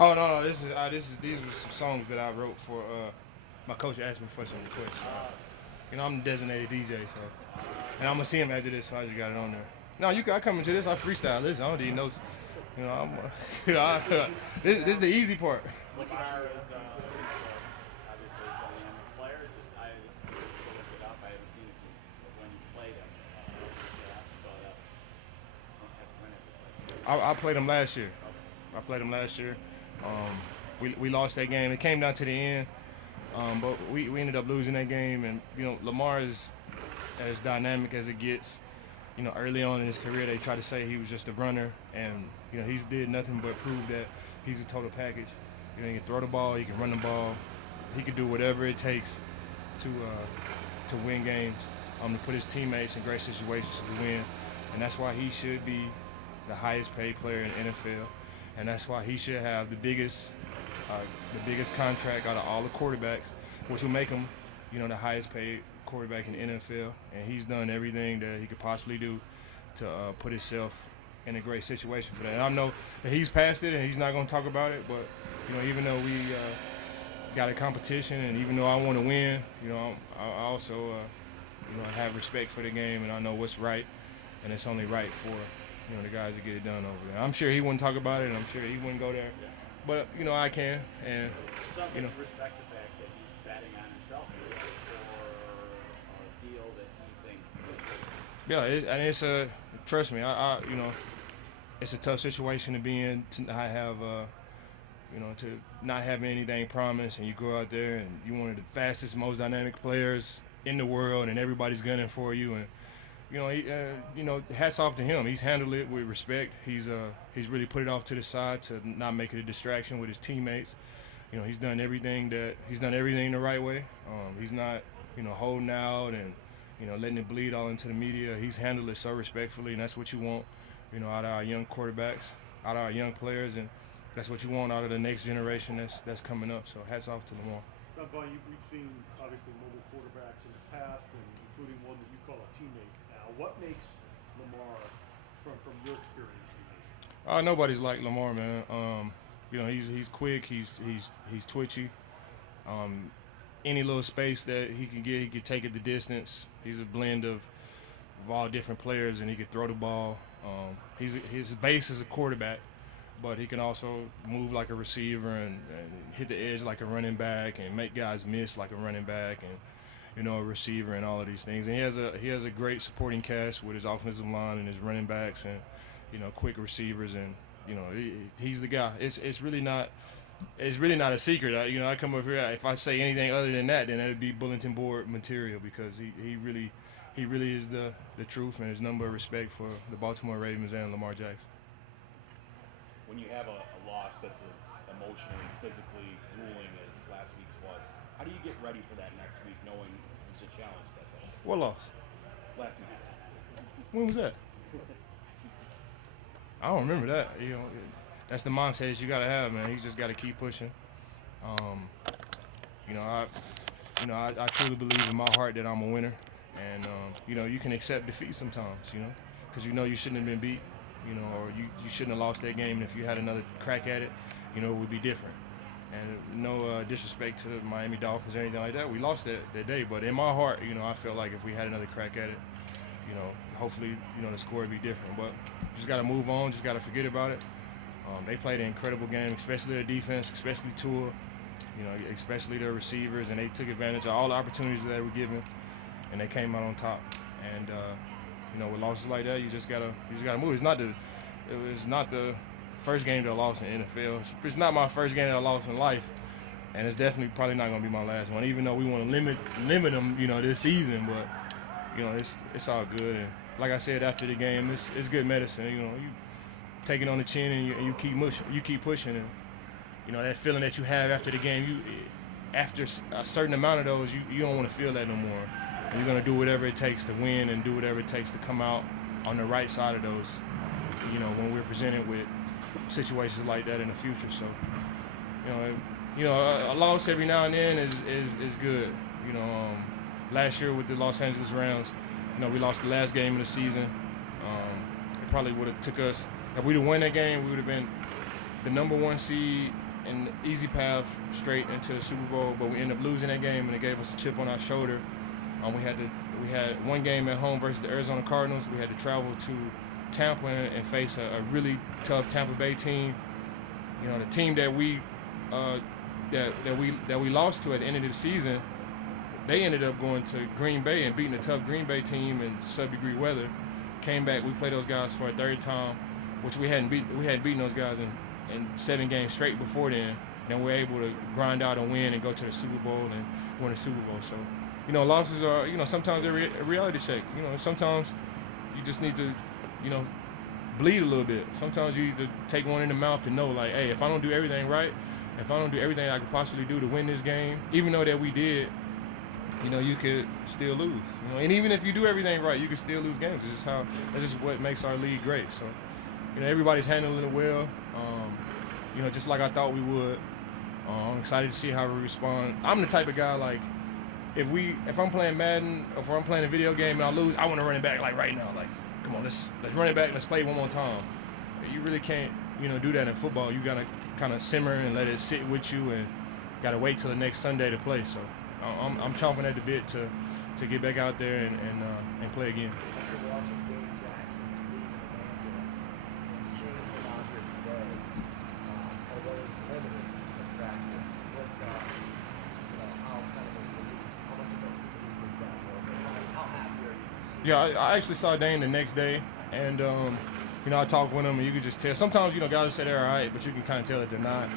Oh no, these were some songs that I wrote for. My coach asked me for some requests. I'm the designated DJ, so and I'm gonna see him after this, so I just got it on there. No, I come into this, I freestyle this. I don't need notes. I'm, this is the easy part. Lamar is obviously a dynamic player. Just I looked it up. I haven't seen it when you played him. When have you played him? I played him last year. Okay. I played him last year. We lost that game. It came down to the end, but we ended up losing that game. And Lamar is as dynamic as it gets. Early on in his career, they tried to say he was just a runner, and he's did nothing but prove that he's a total package. He can throw the ball, he can run the ball, he can do whatever it takes to win games, to put his teammates in great situations to win, and that's why he should be the highest paid player in the NFL, and that's why he should have the biggest contract out of all the quarterbacks, which will make him, the highest paid quarterback in the NFL, and he's done everything that he could possibly do to put himself in a great situation for that. And I know that he's past it and he's not going to talk about it, but even though we got a competition and even though I want to win, I also have respect for the game and I know what's right, and it's only right for the guys to get it done over there. I'm sure he wouldn't talk about it, and I'm sure he wouldn't go there, Yeah. but I can, and It sounds like you respect the fact that he's betting on himself for a deal that he thinks. yeah, and it's a trust me, it's a tough situation to be in to not have to not have anything promised, and you go out there and you're one of the fastest, most dynamic players in the world, and everybody's gunning for you, and hats off to him. He's handled it with respect. He's really put it off to the side to not make it a distraction with his teammates. He's done everything the right way. He's not holding out and letting it bleed all into the media. He's handled it so respectfully, and that's what you want out of our young quarterbacks, out of our young players, and that's what you want out of the next generation that's coming up. So hats off to Lamar. Now, Brian, we've seen obviously mobile quarterbacks in the past, and including one that you call a teammate now. What makes Lamar, from your experience, unique? Nobody's like Lamar, man. He's quick. He's twitchy. Any little space that he can get, he can take it the distance. He's a blend of all different players, and he can throw the ball. His base is a quarterback, but he can also move like a receiver and hit the edge like a running back and make guys miss like a running back and a receiver and all of these things. And he has a great supporting cast with his offensive line and his running backs and quick receivers, and he's the guy. It's really not a secret. I come up here, if I say anything other than that, then it'd be bulletin board material, because he really is the truth, and there's number of respect for the Baltimore Ravens and Lamar Jackson. When you have a loss that's as emotionally, physically grueling as last week's was, how do you get ready for that next week, knowing it's a challenge that's all? What loss? Last week. When was that? I don't remember that. That's the mindset you gotta have, man. You just gotta keep pushing. I truly believe in my heart that I'm a winner, and you can accept defeat sometimes, because you shouldn't have been beat, or you shouldn't have lost that game. And if you had another crack at it, it would be different. And no disrespect to the Miami Dolphins or anything like that. We lost that day, but in my heart, I felt like if we had another crack at it, hopefully, the score would be different. But just got to move on, just got to forget about it. They played an incredible game, especially their defense, especially Tua, especially their receivers, and they took advantage of all the opportunities that they were given, and they came out on top. And with losses like that, you just gotta move. It's not the first game that I lost in the NFL. It's not my first game that I lost in life, and it's definitely probably not gonna be my last one. Even though we want to limit them, this season, but it's all good. And like I said after the game, it's good medicine. You take it on the chin and you keep pushing, and that feeling that you have after the game, after a certain amount of those, you don't want to feel that no more. And you're gonna do whatever it takes to win and do whatever it takes to come out on the right side of those. When we're presented with situations like that in the future. So, a loss every now and then is good. Last year with the Los Angeles Rams, we lost the last game of the season. It probably would have took us, if we'd have won that game, we would have been the number one seed an easy path straight into the Super Bowl, but we ended up losing that game, and it gave us a chip on our shoulder. We had one game at home versus the Arizona Cardinals. We had to travel to Tampa and face a really tough Tampa Bay team. You know, the team that we lost to at the end of the season, they ended up going to Green Bay and beating a tough Green Bay team in sub-degree weather. Came back, we played those guys for a third time, which we hadn't beaten those guys in 7 games straight before then. And we're able to grind out and win and go to the Super Bowl and win the Super Bowl. So, you know, losses are, you know, sometimes they're a reality check. You know, sometimes you just need to, you know, bleed a little bit. Sometimes you need to take one in the mouth to know, like, hey, if I don't do everything right, if I don't do everything I could possibly do to win this game, even though that we did, you know, you could still lose. You know, and even if you do everything right, you could still lose games. That's just what makes our league great. So, you know, everybody's handling it well. You know, just like I thought we would. I'm excited to see how we respond. I'm the type of guy, like, if I'm playing Madden or if I'm playing a video game and I lose, I want to run it back like right now. Like, come on, let's run it back. Let's play one more time. You really can't, you know, do that in football. You gotta kind of simmer and let it sit with you, and gotta wait till the next Sunday to play. So I'm chomping at the bit to get back out there and play again. After watching Dave Jackson leave in an ambulance and seeing him out here today, although it's limited in practice, what, you know, how kind of a relief, how much of a relief was that for him? How happy are you to see? Yeah, I actually saw Dane the next day, and you know, I talked with him, and you could just tell. Sometimes, you know, guys say they're all right, but you can kind of tell that they're not.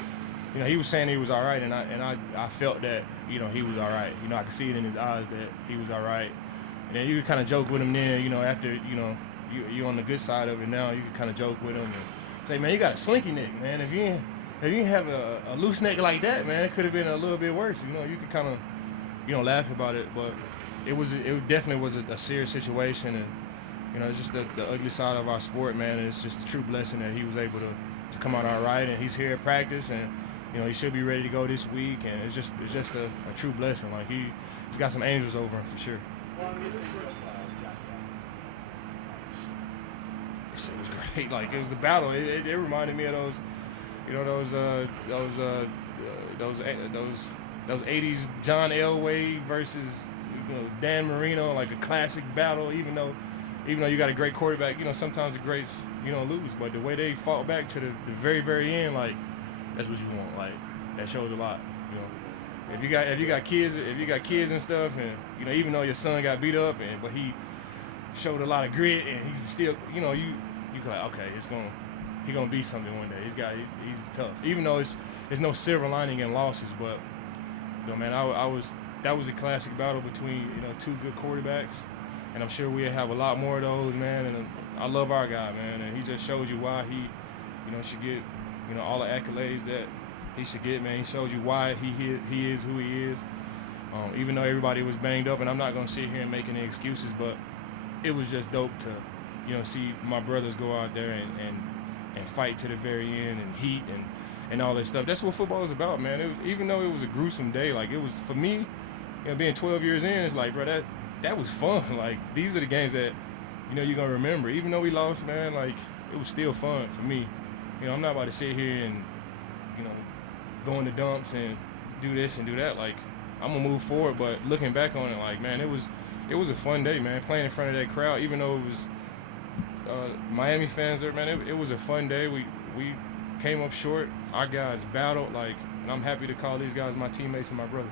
You know, he was saying he was all right, and I felt that, you know, he was all right. You know, I could see it in his eyes that he was all right. And then you could kind of joke with him then, you know, after, you know, you're on the good side of it now, you can kind of joke with him and say, man, you got a slinky neck, man. If you didn't have a loose neck like that, man, it could have been a little bit worse. You know, you could kind of, you know, laugh about it, but it definitely was a serious situation, and, you know, it's just the ugly side of our sport, man. And it's just a true blessing that he was able to come out all right, and he's here at practice, and, you know, he should be ready to go this week, and it's just a true blessing. Like, he's got some angels over him for sure. It was great. Like, it was a battle. It reminded me of those, you know, those 80s John Elway versus, you know, Dan Marino, like a classic battle. Even though you got a great quarterback, you know, sometimes the greats, you know, lose. But the way they fought back to the very, very end, like, that's what you want. Like, that shows a lot. You know, if you got kids and stuff, and, you know, even though your son got beat up, but he showed a lot of grit, and he still, you know, you can, like, okay, he's gonna be something one day. He's tough. Even though it's no silver lining in losses, but, you know, man, that was a classic battle between, you know, two good quarterbacks, and I'm sure we'll have a lot more of those, man. And I love our guy, man, and he just shows you why he, you know, should get, you know, all the accolades that he should get, man. He shows you why he is who he is. Even though everybody was banged up, and I'm not gonna sit here and make any excuses, but it was just dope to, you know, see my brothers go out there and fight to the very end, and heat and all that stuff. That's what football is about, man. Even though it was a gruesome day, like, it was, for me, you know, being 12 years in, it's like, bro, that was fun. Like, these are the games that, you know, you're gonna remember. Even though we lost, man, like, it was still fun for me. You know, I'm not about to sit here and, you know, go in the dumps and do this and do that. Like, I'm gonna move forward, but looking back on it, like, man, it was a fun day, man. Playing in front of that crowd, even though it was Miami fans there, man, it was a fun day. We came up short. Our guys battled, like, and I'm happy to call these guys my teammates and my brothers.